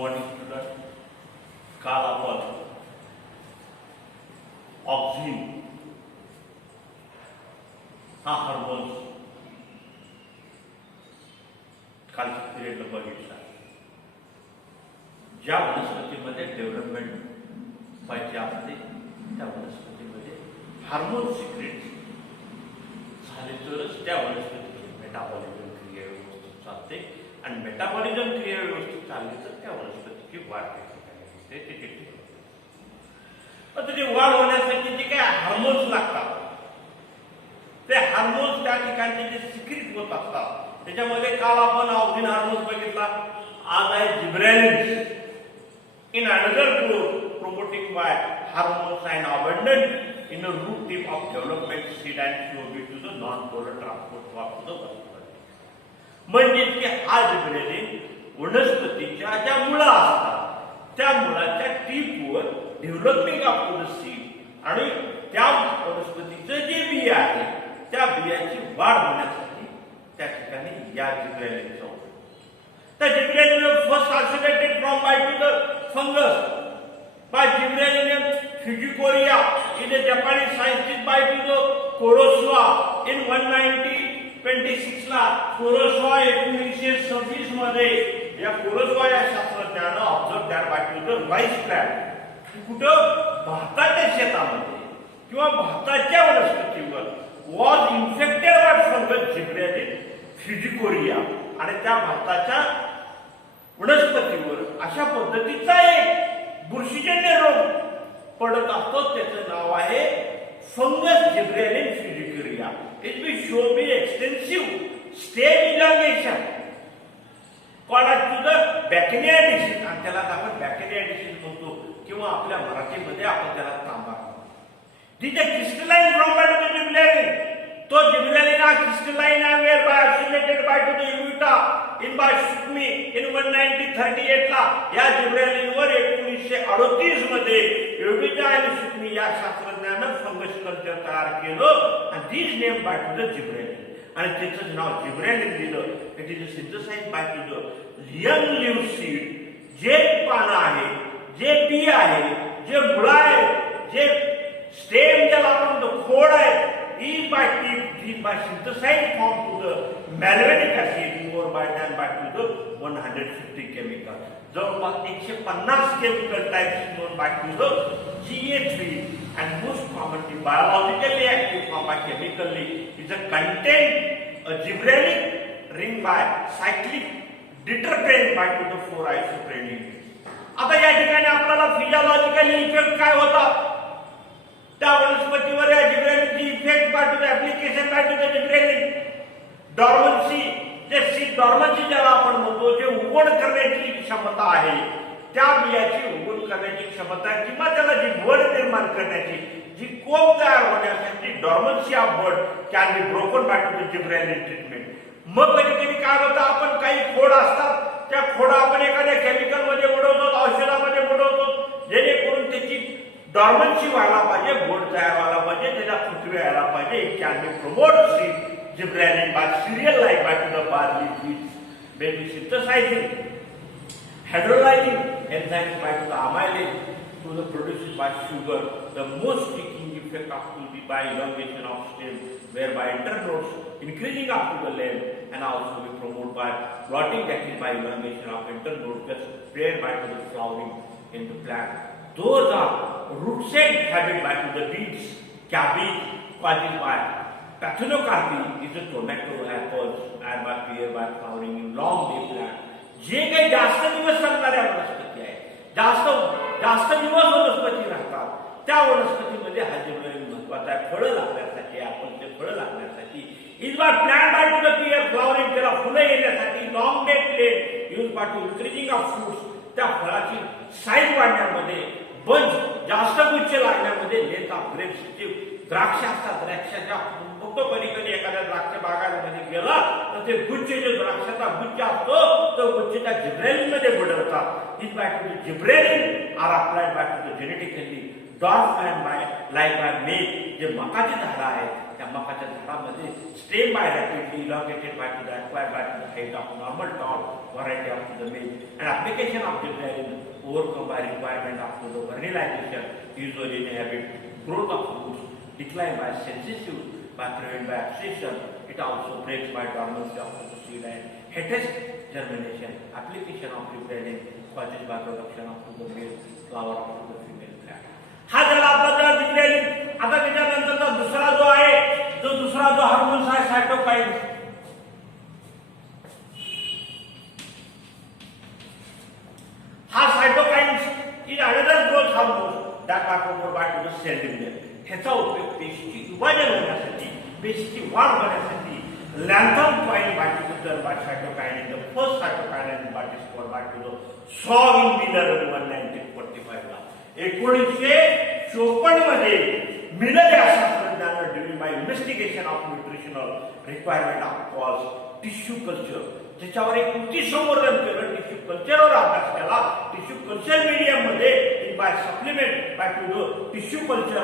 Morning student. काल आपण auxin हा हार्मोन्स कालच्या पिरियडला बघितला. ज्या वनस्पतीमध्ये डेव्हलपमेंट पाहिजे असते त्या वनस्पतीमध्ये हार्मोन सिक्रेट झाले तरच त्या वनस्पतीची मेटाबॉलिझम क्रिया व्यवस्थित चालते आणि मेटाबॉलिझम क्रिया व्यवस्थित चालली तर त्या वनस्पतीची वाढ त्या ठिकाणी होते. आता ते वाढ होण्यासाठी जे काय हार्मोन्स लागतात ते हार्मोन्स त्या ठिकाणी जे सिक्रेट होत असतात त्याच्यामध्ये काल आपण ऑक्झिन हार्मोन्स बघितला. आज आहे gibberellin in another group promoting by hormones and abundant in a root tip of development seed and COB to the non-polar transport to the vascular. म्हणजे की हा जिब्रेलिन वनस्पतीच्या ज्या मुळा असतात त्या मुळाच्या टीपवर developing up to the seed आणि त्या वनस्पतीचं जे बिया आहे त्या बियाची वाढ होण्यासाठी त्या ठिकाणी या जिब्रेलिनचा the Gibberellinium first isolated from by to the fungus by Gibberellinium fujicoria in a Japanese scientist by to the Kurosawa in 1926 ला Kurosawa 1926 मध्ये या Kurosawa या शास्त्रज्ञाने observe there by to the rice plant कुठं भाताच्या शेतामध्ये किंवा भाताच्या वनस्पतीवर was infected by fungus Gibberellin fujicoria आणि त्या भाताच्या वनस्पतीवर अशा पद्धतीचा एक बुरशीजन्य रोग पडत असतो. त्याचं नाव आहे फंगस जिब्रेलिन फ्युजिकोरिया. It will show be extensive stem elongation called to the bacteria disease आणि त्याला आपण बॅक्टेरिया डिसीज म्हणतो किंवा आपल्या मराठीमध्ये आपण त्याला तांबा. तिथे क्रिस्टलाइन फ्रॉम जिब्रेलिन तो जिब्रेलिन हा क्रिस्टलाइन आहे were by isolated by to the Yabuta in by शुक्मी इन 1938 ला या जिब्रेलिनवर 1938 मध्ये योगिता आणि शुक्मी या शास्त्रज्ञानं फंगस कल्चर तयार केलं आणि this name by to the gibberellin आणि त्याचं नाव जिब्रेलिन दिलं. It is synthesise by to the young leave seed जे पानं आहे जे बी आहे जे मुळा आहे जे स्टेम ज्याला आपण खोड आहे is by synthesized form to the malonic acid more by than by to the 150 chemical. जवळपास 150 chemical types known by to the GA3 and most commonly biologically active form by chemically is a content a gibberellic ring by cyclic detergent by to the 4-isoprene. आता या ठिकाणी आपल्याला physiologically effect काय होता त्या वनस्पतीवर या जिब्रेलिनची effect by to the application by to the gibberellin dormancy जे सीड डॉर्मन्सी ज्याला आपण म्हणतो जे उगवण करण्याची क्षमता आहे त्या बियाची उगवण करण्याची क्षमता किंवा त्याला जी बड निर्माण करण्याची जी कोंब तयार होण्यासाठी dormancy of bud can be broken by to the gibberellin treatment. मग कधी कधी काय होतं आपण काही खोड असतात त्या खोड आपण एखाद्या केमिकल मध्ये बुडवतो औषधामध्ये बुडवतो जेणेकरून त्याची डॉर्मन्सी व्हायला पाहिजे बोर्ड तयार व्हायला पाहिजे त्याला पृथ्वी यायला पाहिजे. It can be promote seed gibberellin by cereal like by to the barley beats baby synthesising hydrolysing enzymes by to the amylase to the produce by sugar the most sticking effect of to the by elongation of stem were by internodes increasing up to the length and also be promoted by rotting that is by elongation of internodes just spread by to the flowering in the plant. Those are root cell habit by to the beets, cabbage, caused by pathanocarpy is a tomato, apples, and by pear by flowering in long leaf plant. जे काही जास्त दिवस चालणाऱ्या वनस्पती आहे जास्त दिवस वनस्पती राहतात त्या वनस्पतीमध्ये हा जिब्रेलिन महत्वाचा आहे. फळं लागण्यासाठी ऍपलचे फळं लागण्यासाठी is by plant by to the pear flowering त्याला फुलं येण्यासाठी long day plate use by to increasing of fruits त्या फळाची साईज वाढण्यामध्ये बंच जास्त गुच्छ लागण्यामध्ये लेट ऑफ ग्रेप्स द्राक्ष असतात द्राक्षाच्या फक्त कधी एखाद्या द्राक्ष बागांमध्ये गेला तर ते गुच्छ जे द्राक्षाचा गुच्छ असतो तो गुच्छ त्या जिब्रेलिन मध्ये बुडवतात. Is by to gibberellin are applied by to the genetically dwarf and by like by maize जे मकाची झाडं आहेत त्या मकाच्या झाडामध्ये stem by rapidly elongated by to the acquired by the height of normal tall variety of the maize and application of the grain overcome by requirement of the vernalization usually inhibit growth of roots, decline by sensitive by prevent by abscission. It also breaks by dormancy of the seed and hattest germination. Application of rebranding causes by production of the male flower of the female plant. हा झाला आपला जर दिलेली. आता त्याच्यानंतरचा दुसरा जो आहे दुसरा हार्मोन्स आहे सायटोकाईन. हा cytokines is another growth hormone that are produced by to the cell division. ह्याचा उपयोग पेशीची विभाजन होण्यासाठी, पेशीची वाढ होण्यासाठी लॅन्थम कॉइन बायटिक्युलर by cytokine in the first cytokine by discover by to the Skoog in Miller in 1945 ला. 1954 मध्ये मिलर या शास्त्रज्ञानं during by investigation of nutritional requirement of callus tissue culture त्याच्यावर एक कृती संवर्धन केलं. टिश्यू कल्चरवर अभ्यास केला. टिश्यू कल्चर मीडियम मध्ये by supplement by to the tissue culture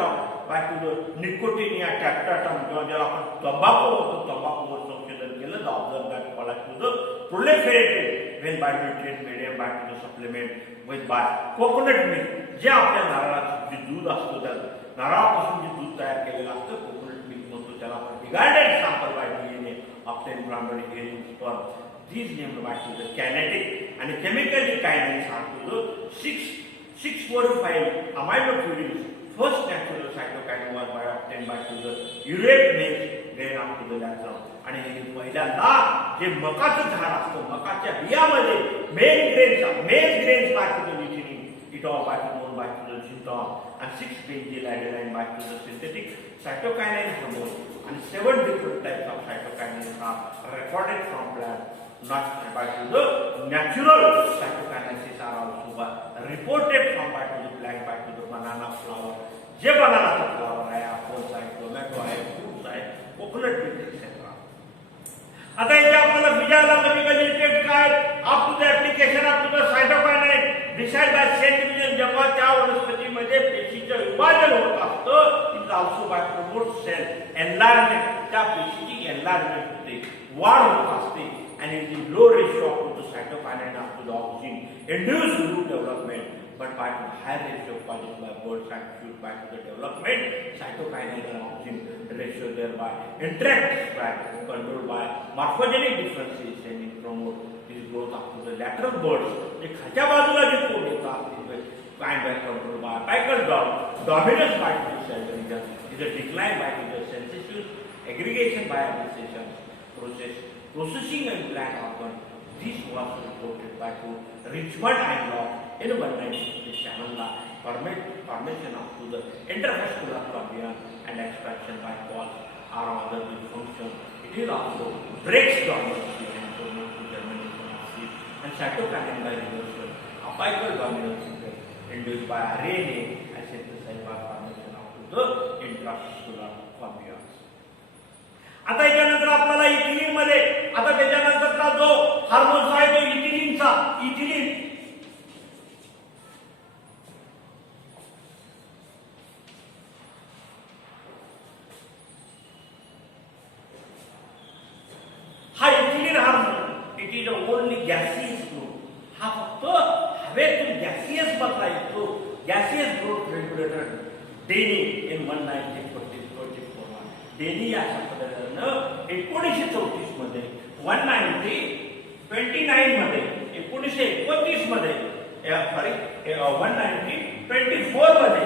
by to the Nicotiana कॅप्टाटम किंवा ज्याला आपण तंबाखू म्हणतो तंबाखूवर संशोधन केलं. The observe that call to the proliferated when by nutrient medium by to the supplement with by coconut milk. जे आपल्या नारळाचं जे दूध असतं त्या नारळापासून जे दूध तयार केलेलं असतं कोकोनट मिल्क म्हणतो त्याला आपण degraded sample by DNA obtain from the herring sperm. These named by to the kinetic and chemically kinase are to the 6,4,5 amino purines. First natural cytokine was by obtained by to the urate maize grain up to the lateral. आणि हे पहिल्यांदा जे मकाचं झाड असतं मकाच्या बियामध्ये main grains by to the लिथिनिन it all by to known by to the synthol and 6 benzyl adenine by to the synthetic cytokinin hormone and 7 different types of cytokines are recorded from plant. Not by to the natural cytokinesis are also reported from by to the plant by to the banana flower. जे banana flower आहे, apples आहे, tomato आहे, fruits आहे, coconut milk etcetera. आता याच्या आपल्याला बीजाला chemical effect काय up to the application up to the cytokinin decide by cell division. जेव्हा त्या वनस्पतीमध्ये पेशीचं विभाजन होत असतं it also by promote cell enlargement. त्या पेशीची एनलार्जमेंट होते, वाढ होत असते. And it is low ratio of the cytokinin up to the oxygen induced root development, but by high ratio caused by birds and fruit by the development cytokinin and oxygen ratio thereby interact by controlled by morphogenic differentiation in promote this growth up to the lateral birds. जे खालच्या बाजूला जे code येतात kind by control by apical dominance by the cell region is a decline by the sensitive aggregation by association processing and plant organ. This was reported by Richmond and Locke in 1957 formation of the intravascular cambium and extraction by Paul are other function. It is also breaks dormancy and promotes the germination of seeds and cytokinin by reversal. Apical dominance induced by RNA and synthesized by formation of the intravascular cambium. आता याच्यानंतर आपल्याला ethylene मध्ये आता त्याच्यानंतरचा जो hormones आहे तो इथिलीनचा ethylene हा ethylene hormone it is only gaseous growth. हा फक्त हवेतून गॅसियस मधला येतो. गॅसियस ग्रोथ रेग्युलेटर डेनी इन 1924 डेनी या शास्त्रज्ञानं 1934 मध्ये 1929 मध्ये 1929 मध्ये सॉरी 1924 मध्ये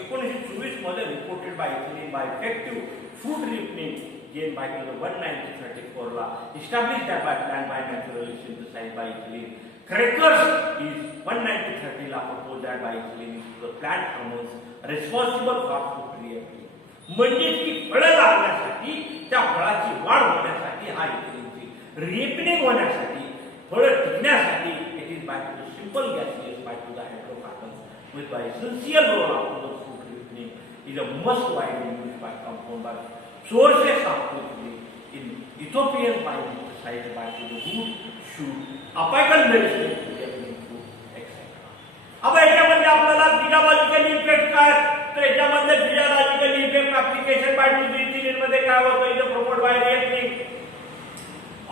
1924 मध्ये reported by ethylene by effective fruit ripening gain by 1934 ला established by plant by naturally synthesized by ethylene. Crackers is 1930 ला proposed by ethylene the plant hormones responsible for food reaction. म्हणजे की फळं लागण्यासाठी त्या फळाची वाढ होण्यासाठी हा इथिलीनची रिपनिंग होण्यासाठी फळं टिकण्यासाठी it is by to simple gases by to the hydrocarbons with by essential role of the food ripening is a must widely used by compound by sources of food in Ethiopian by side by to the root shoot apical meristem etcetera. अब याच्यामध्ये आपल्याला बीजाबाजिकल effect काय तर याच्यामध्ये physiological effect application by to मध्ये काय होतं, इथे promote by reacting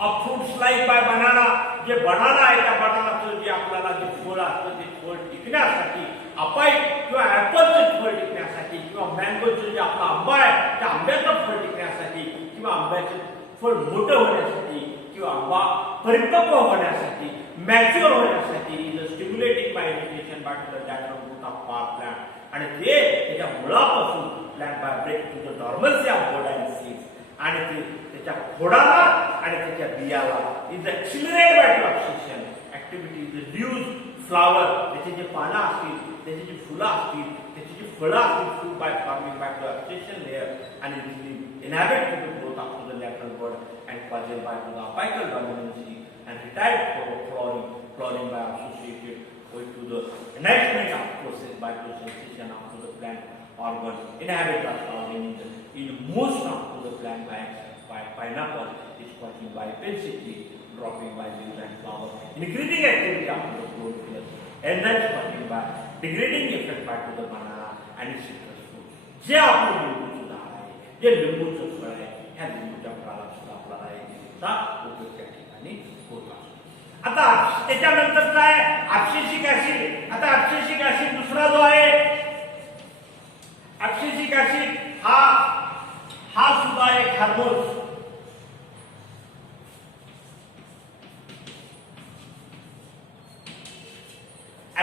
of fruits like by banana. जे बनाना आहे त्या बनानाचं जे आपल्याला जे फळ असतं ते फळ टिकण्यासाठी अपाई किंवा ऍपलचं फळ टिकण्यासाठी किंवा मँगोचं जे आपला आंबा आहे त्या आंब्याचं फळ टिकण्यासाठी किंवा आंब्याचं फळ मोठं होण्यासाठी किंवा आंबा परिपक्व होण्यासाठी मॅच्युअर होण्यासाठी is stimulating by irritation by to the lateral root of power plant. आणि ते त्याच्या मुळापासून plant by break to the dormancy of board and seeds आणि ते त्याच्या खोडाला आणि त्याच्या बियाला is accelerate by to oxygen activity is use flower त्याचे जे पानं असतील त्याची जी फुलं असतील त्याची जी फळं असतील fruit by forming by to oxygen layer आणि inhabit to the growth of the lateral bird and caused by to the apical dominancy and retired flowering by associated with to the enhancement of process by to sensation of the plant organ inhabit of flowering in most of the plant by pineapple is causing by pensively dropping by leaves and flower increasing activity of the chlorophyll and that's causing by degrading effect by to the banana and citrus fruit. जे आपलं लिंबूचं झाड आहे जे लिंबूचं फळ आहे ह्या लिंबूच्या फळाला सुद्धा आपल्याला याचा उपयोग त्या ठिकाणी होत असतो. आता त्याच्यानंतर काय ऍब्सिसिक ऍसिड. आता ऍब्सिसिक ऍसिड दुसरा जो आहे ऍब्सिसिक ऍसिड हा सुद्धा एक हार्मोन.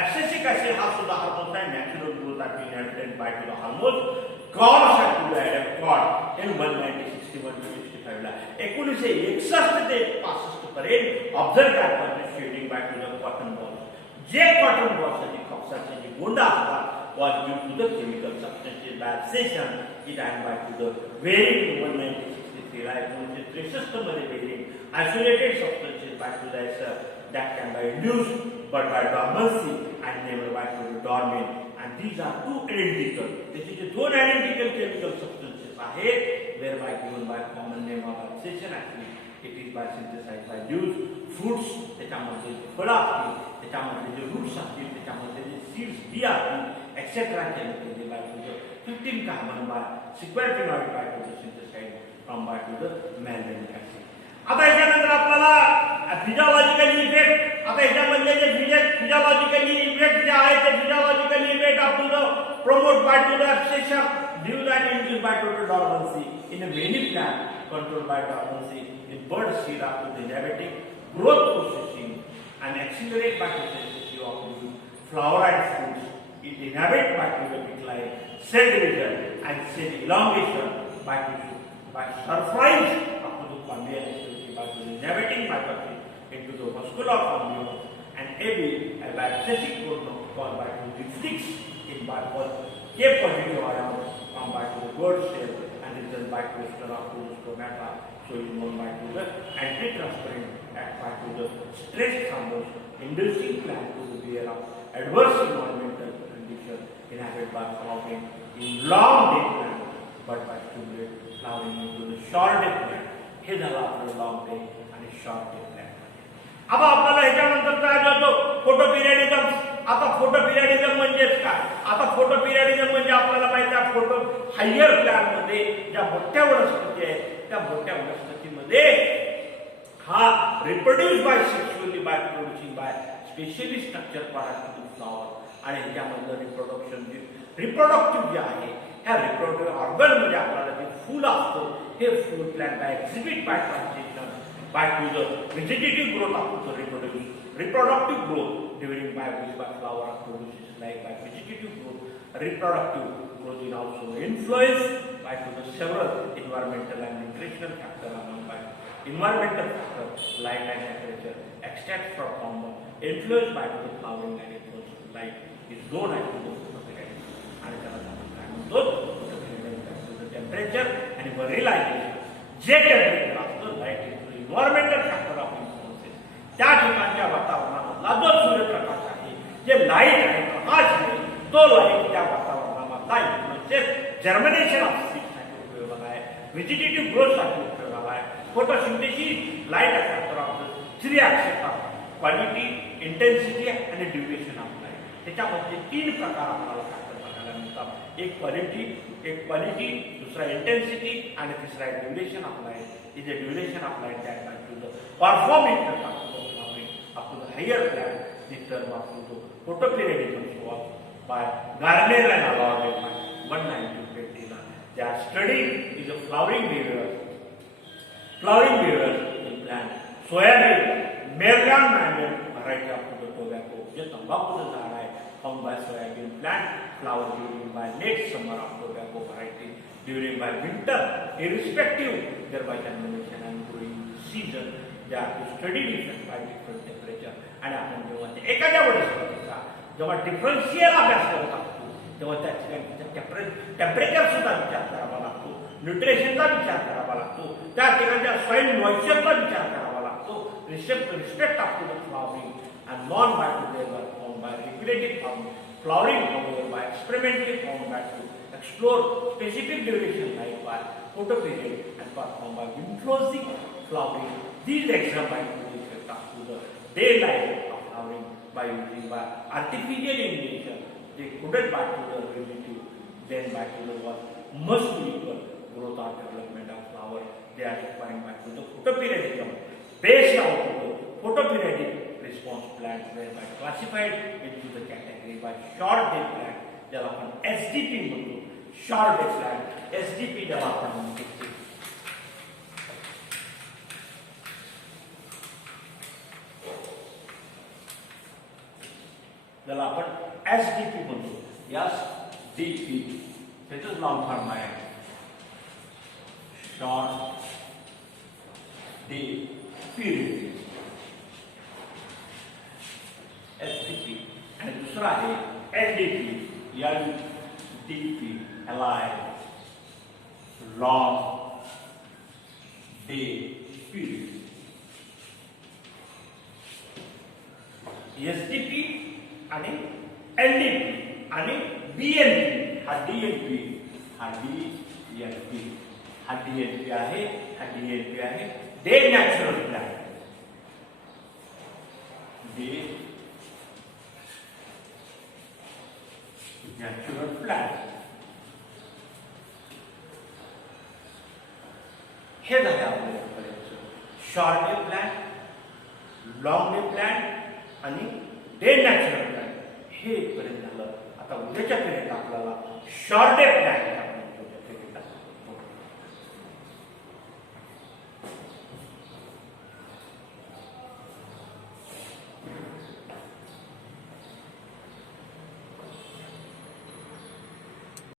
ऍब्सिसिक ऍसिड हा सुद्धा हार्मोन आहे. Natural growth of inhabited by to the hormone cord active आहे कॉर्ड इन 1961 to 65 ला 1961 ते 65 पर्यंत ऑब्झर्व करण्यात shedding by to the cotton ball. जे कॉटन बॉलचे कॉक्साचे जे गोंड असतात was due to the chemical substances by abscission it and by to the varying in 1963 ला 1963 मध्ये varying isolated substances by to the that can be induced but by dormancy and never by to the dormant and these are two identical. त्याचे जे दोन identical chemical substances आहेत whereby given by common name of abscission actually it is by synthesized by use fruits त्याच्यामध्ये फळं असतील त्याच्यामध्ये जे roots असतील त्याच्यामध्ये जे सीड्स बी असतील एक्सेट्रा केले by to the 15 carbon by sesquiterpenoid by to the synthesised from by to the malonic acid. आता याच्यानंतर आपल्याला फिजियोलॉजिकल इफेक्ट. आता याच्यामधले जे फिजियोलॉजिकल इफेक्ट जे आहेत ते physiological effect of to the promote by to the abscission due and induce by to the dormancy in many plant controlled by dormancy in bird seed after the diabetic growth processing and accelerate by the synthesis of new flower and fruits. It inhibit by the decline, cell division and cell elongation by surprise after the corneal activity by the inhibiting mitosis into the muscular convolution and AB by excessive growth caused by the reflex in by K positive ion come by to the bird cell and result by cluster of the stomata showing one by to the anti-transparent act by to the stress hormones inducing plant to the bear of adverse environmental conditions inhabited by flowering in long day plant but by stimulate flowering into the short day plant. हे झालं आपलं long day आणि short day plan. आता आपल्याला ह्याच्यानंतर काय जातो फोटोपिरियडिझम. आता फोटोपिरियडिझम म्हणजेच काय. आता फोटोपिरियडिझम म्हणजे आपल्याला माहिती आहे फोटो हायर प्लॅन मध्ये ज्या मोठ्या वनस्पती आहेत त्या मोठ्या वनस्पतीमध्ये हा reproduce by sexually by producing by specially structure part flower आणि ह्याच्यामधलं रिप्रोडक्टिव्ह जे आहे ह्या रिप्रोडक्टिव्ह ऑर्गन मध्ये आपल्याला जे फूल असतं हे फूल plan by exhibit by transition by to the vegetative growth of the reproductive growth during by which by flower produces like by vegetative growth. Reproductive growth is also influenced by to the several environmental and nutritional factors among by environmental factors light and temperature extract from influenced by the flowering and influence light is known as the photoperiod and the temperature and variation जे temperature असतं light environmental factor of influences त्या ठिकाणच्या वातावरणामधला जो सूर्यप्रकाश आहे जे light आहे प्रकाश आहे तो लाईट त्या वातावरणामधला इन्फ्लुएन्सेस जर्मिनेशन ऑफ सीड्ससाठी उपयोगाला आहे व्हेजिटेटिव्ह ग्रोथसाठी उपयोगाला आहे photosynthesis light factor of three aspect of quality intensity आणि ड्युरेशन ऑफ लाईट त्याच्यामध्ये तीन प्रकार आपल्याला फॅक्टर बघायला मिळतात. एक क्वालिटी, दुसरा इंटेन्सिटी आणि तिसरा duration applied. Is a duration applied that by to the performing up to the higher plan. The term of the photoperiodism was by Garner and Allard in 1929. They are studying is a flowering behavior in plant. Soybean, Maryland mandel variety of the tobacco. जे तंबाखू झाड आहे found by soybean plant, flower during by late summer of tobacco variety during by winter, irrespective thereby germination and growing season. They are to study different by different temperature. आणि आपण जेव्हा एखाद्या वनस्पतीचा जेव्हा डिफरन्शियल अभ्यास करत असतो तेव्हा त्याच्या टेम्परेचर सुद्धा विचार करावा लागतो, न्यूट्रिशनचा विचार करावा लागतो, त्या ठिकाणच्या सॉइल मॉइश्चरचा विचार करावा लागतो. Respect of to the flowering and non by to they were found by regulated flowering however by experimentally found by to explore specific duration like by photoperiod and performed by influencing flowering. These examples to the effect of the daylight of flowering by using by artificial illumination. They couldn't by to the relative then by to the what must be equal growth or development of flower. They are defined by to the photoperiodism based on the photoperiodic response plants whereby classified into the category by short day plant ज्याला आपण SDP म्हणतो. short day plant SDP ज्याला आपण म्हणतो ज्याला आपण SDP म्हणतो. SDP त्याचंच लॉंग फॉर्म आहे शॉर्ट डे पीरियड SDP आणि दुसरा आहे LDP LDP long day period. SDP आणि LDP आणि BNP हा DNP आहे day natural plan. Day natural plan हे झाले आपल्याकडे short day plan, long day plan आणि डे नॅचरल प्लॅन हे पर्यंत झालं. आता उद्याच्या पिरियड आपल्याला शॉर्ट डे प्लॅन